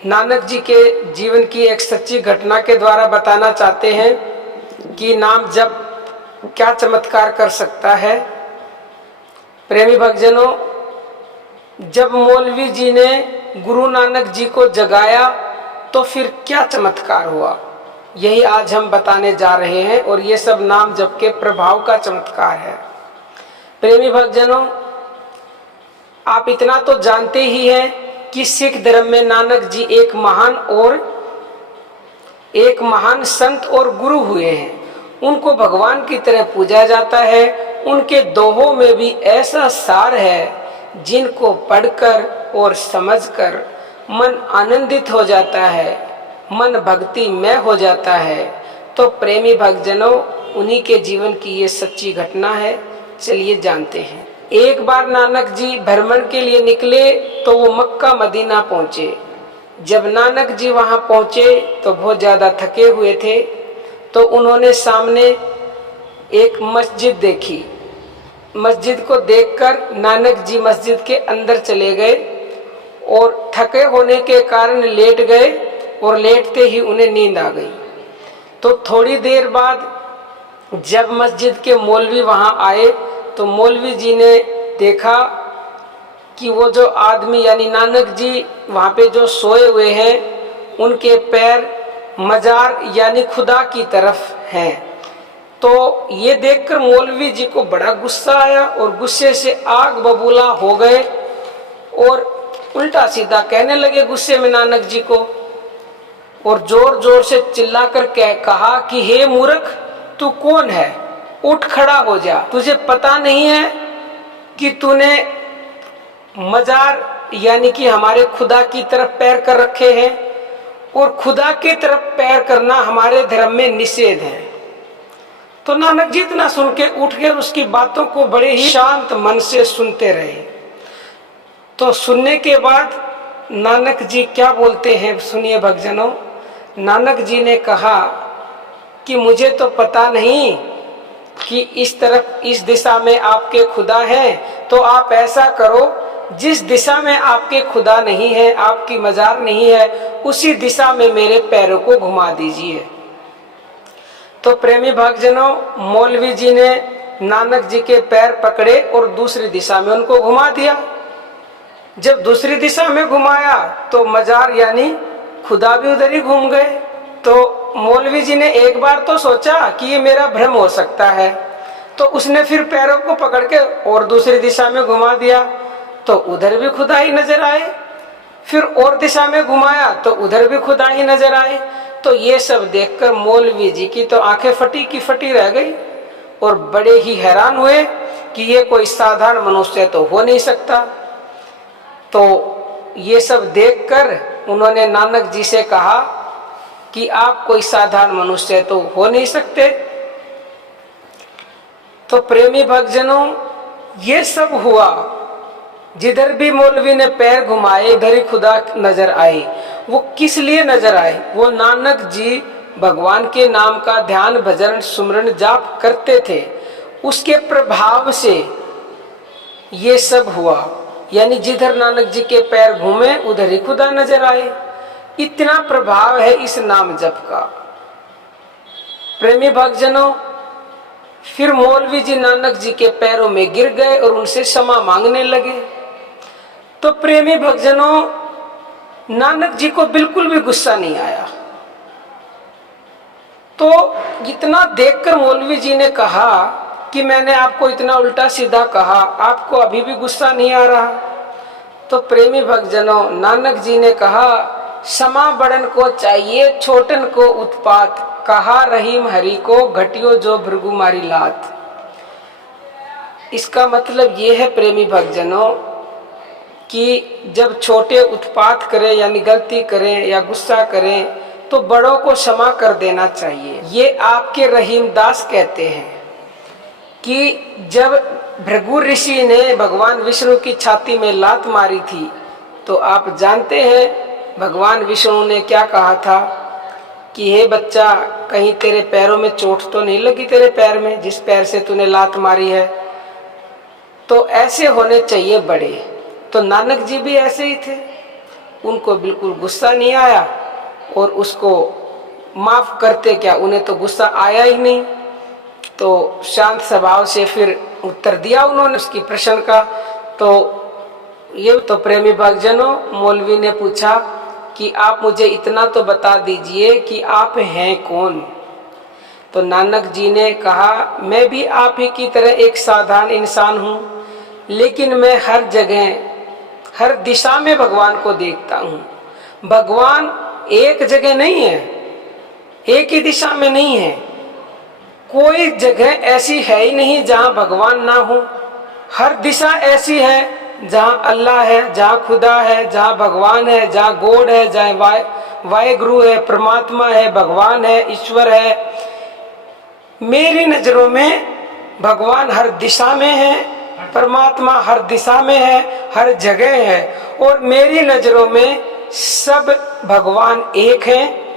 नानक जी के जीवन की एक सच्ची घटना के द्वारा बताना चाहते हैं कि नाम जप क्या चमत्कार कर सकता है। प्रेमी भक्तजनों, जब मौलवी जी ने गुरु नानक जी को जगाया तो फिर क्या चमत्कार हुआ, यही आज हम बताने जा रहे हैं। और ये सब नाम जप के प्रभाव का चमत्कार है। प्रेमी भक्तजनों, आप इतना तो जानते ही हैं कि सिख धर्म में नानक जी एक महान संत और गुरु हुए हैं। उनको भगवान की तरह पूजा जाता है। उनके दोहों में भी ऐसा सार है जिनको पढ़कर और समझकर मन आनंदित हो जाता है, मन भक्ति में हो जाता है। तो प्रेमी भक्तजनों, उन्हीं के जीवन की ये सच्ची घटना है। चलिए जानते हैं। एक बार नानक जी भ्रमण के लिए निकले तो वो मक्का मदीना पहुंचे। जब नानक जी वहां पहुंचे तो बहुत ज़्यादा थके हुए थे, तो उन्होंने सामने एक मस्जिद देखी। मस्जिद को देखकर नानक जी मस्जिद के अंदर चले गए और थके होने के कारण लेट गए और लेटते ही उन्हें नींद आ गई। तो थोड़ी देर बाद जब मस्जिद के मौलवी वहां आए तो मौलवी जी ने देखा कि वो जो आदमी यानी नानक जी वहाँ पे जो सोए हुए हैं, उनके पैर मजार यानी खुदा की तरफ हैं। तो ये देखकर मौलवी जी को बड़ा गुस्सा आया और गुस्से से आग बबूला हो गए और उल्टा सीधा कहने लगे गुस्से में नानक जी को, और जोर जोर से चिल्लाकर कहा कि हे मूर्ख, तू कौन है? उठ खड़ा हो जा। तुझे पता नहीं है कि तूने मजार यानी कि हमारे खुदा की तरफ पैर कर रखे हैं, और खुदा की तरफ पैर करना हमारे धर्म में निषेध है। तो नानक जी इतना सुन के उठ गए, उसकी बातों को बड़े ही शांत मन से सुनते रहे। तो सुनने के बाद नानक जी क्या बोलते हैं, सुनिए भक्तजनों। नानक जी ने कहा कि मुझे तो पता नहीं कि इस तरफ इस दिशा में आपके खुदा हैं, तो आप ऐसा करो, जिस दिशा में आपके खुदा नहीं है, आपकी मजार नहीं है, उसी दिशा में मेरे पैरों को घुमा दीजिए। तो प्रेमी भक्तजनों, मौलवी जी ने नानक जी के पैर पकड़े और दूसरी दिशा में उनको घुमा दिया। जब दूसरी दिशा में घुमाया तो मजार यानी खुदा भी उधर ही घूम गए। तो मौलवी जी ने एक बार तो सोचा कि ये मेरा भ्रम हो सकता है, तो उसने फिर पैरों को पकड़ के और दूसरी दिशा में घुमा दिया, तो उधर भी खुदा ही नजर आए। फिर और दिशा में घुमाया तो उधर भी खुदा ही नजर आए। तो ये सब देखकर मौलवी जी की तो आंखें फटी की फटी रह गई और बड़े ही हैरान हुए कि ये कोई साधारण मनुष्य तो हो नहीं सकता। तो ये सब देखकर उन्होंने नानक जी से कहा कि आप कोई साधारण मनुष्य तो हो नहीं सकते। तो प्रेमी भक्तजनों, ये सब हुआ, जिधर भी मौलवी ने पैर घुमाए उधर ही खुदा नजर आए। वो किस लिए नजर आए? वो नानक जी भगवान के नाम का ध्यान भजन सुमरन जाप करते थे, उसके प्रभाव से ये सब हुआ। यानी जिधर नानक जी के पैर घूमे उधर ही खुदा नजर आए। इतना प्रभाव है इस नाम जप का। प्रेमी भक्तजनों, फिर मौलवी जी नानक जी के पैरों में गिर गए और उनसे क्षमा मांगने लगे। तो प्रेमी भक्तजनों, नानक जी को बिल्कुल भी गुस्सा नहीं आया। तो इतना देखकर मौलवी जी ने कहा कि मैंने आपको इतना उल्टा सीधा कहा, आपको अभी भी गुस्सा नहीं आ रहा? तो प्रेमी भक्तजनों, नानक जी ने कहा, क्षमा बड़न को चाहिए छोटन को उत्पात, कहा रहीम हरि को घटियो जो भृगु मारी लात। इसका मतलब ये है प्रेमी भक्तजनों कि जब छोटे उत्पात करें यानी गलती करें या गुस्सा करें तो बड़ों को क्षमा कर देना चाहिए। ये आपके रहीम दास कहते हैं कि जब भृगु ऋषि ने भगवान विष्णु की छाती में लात मारी थी, तो आप जानते हैं भगवान विष्णु ने क्या कहा था कि हे बच्चा, कहीं तेरे पैरों में चोट तो नहीं लगी, तेरे पैर में जिस पैर से तूने लात मारी है? तो ऐसे होने चाहिए बड़े। तो नानक जी भी ऐसे ही थे। उनको बिल्कुल गुस्सा नहीं आया और उसको माफ करते क्या, उन्हें तो गुस्सा आया ही नहीं। तो शांत स्वभाव से फिर उत्तर दिया उन्होंने उसकी प्रश्न का। तो ये तो प्रेमी भक्तजनों, मौलवी ने पूछा कि आप मुझे इतना तो बता दीजिए कि आप हैं कौन। तो नानक जी ने कहा, मैं भी आप ही की तरह एक साधारण इंसान हूँ, लेकिन मैं हर जगह हर दिशा में भगवान को देखता हूँ। भगवान एक जगह नहीं है, एक ही दिशा में नहीं है। कोई जगह ऐसी है ही नहीं जहाँ भगवान ना हो। हर दिशा ऐसी है जहाँ अल्लाह है, जहाँ खुदा है, जहाँ भगवान है, जहाँ गॉड है, जहाँ वाहेगुरु है, परमात्मा है, भगवान है, ईश्वर है। मेरी नजरों में भगवान हर दिशा में है, परमात्मा हर दिशा में है, हर जगह है। और मेरी नजरों में सब भगवान एक हैं।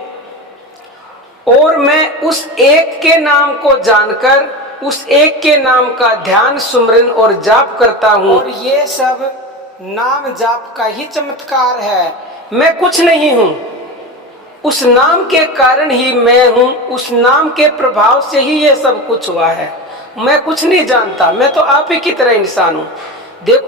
और मैं उस एक के नाम को जानकर उस एक के नाम का ध्यान, सुमरन और जाप करता हूँ। और ये सब नाम जाप का ही चमत्कार है, मैं कुछ नहीं हूँ। उस नाम के कारण ही मैं हूँ, उस नाम के प्रभाव से ही ये सब कुछ हुआ है। मैं कुछ नहीं जानता, मैं तो आप ही की तरह इंसान हूँ। देखो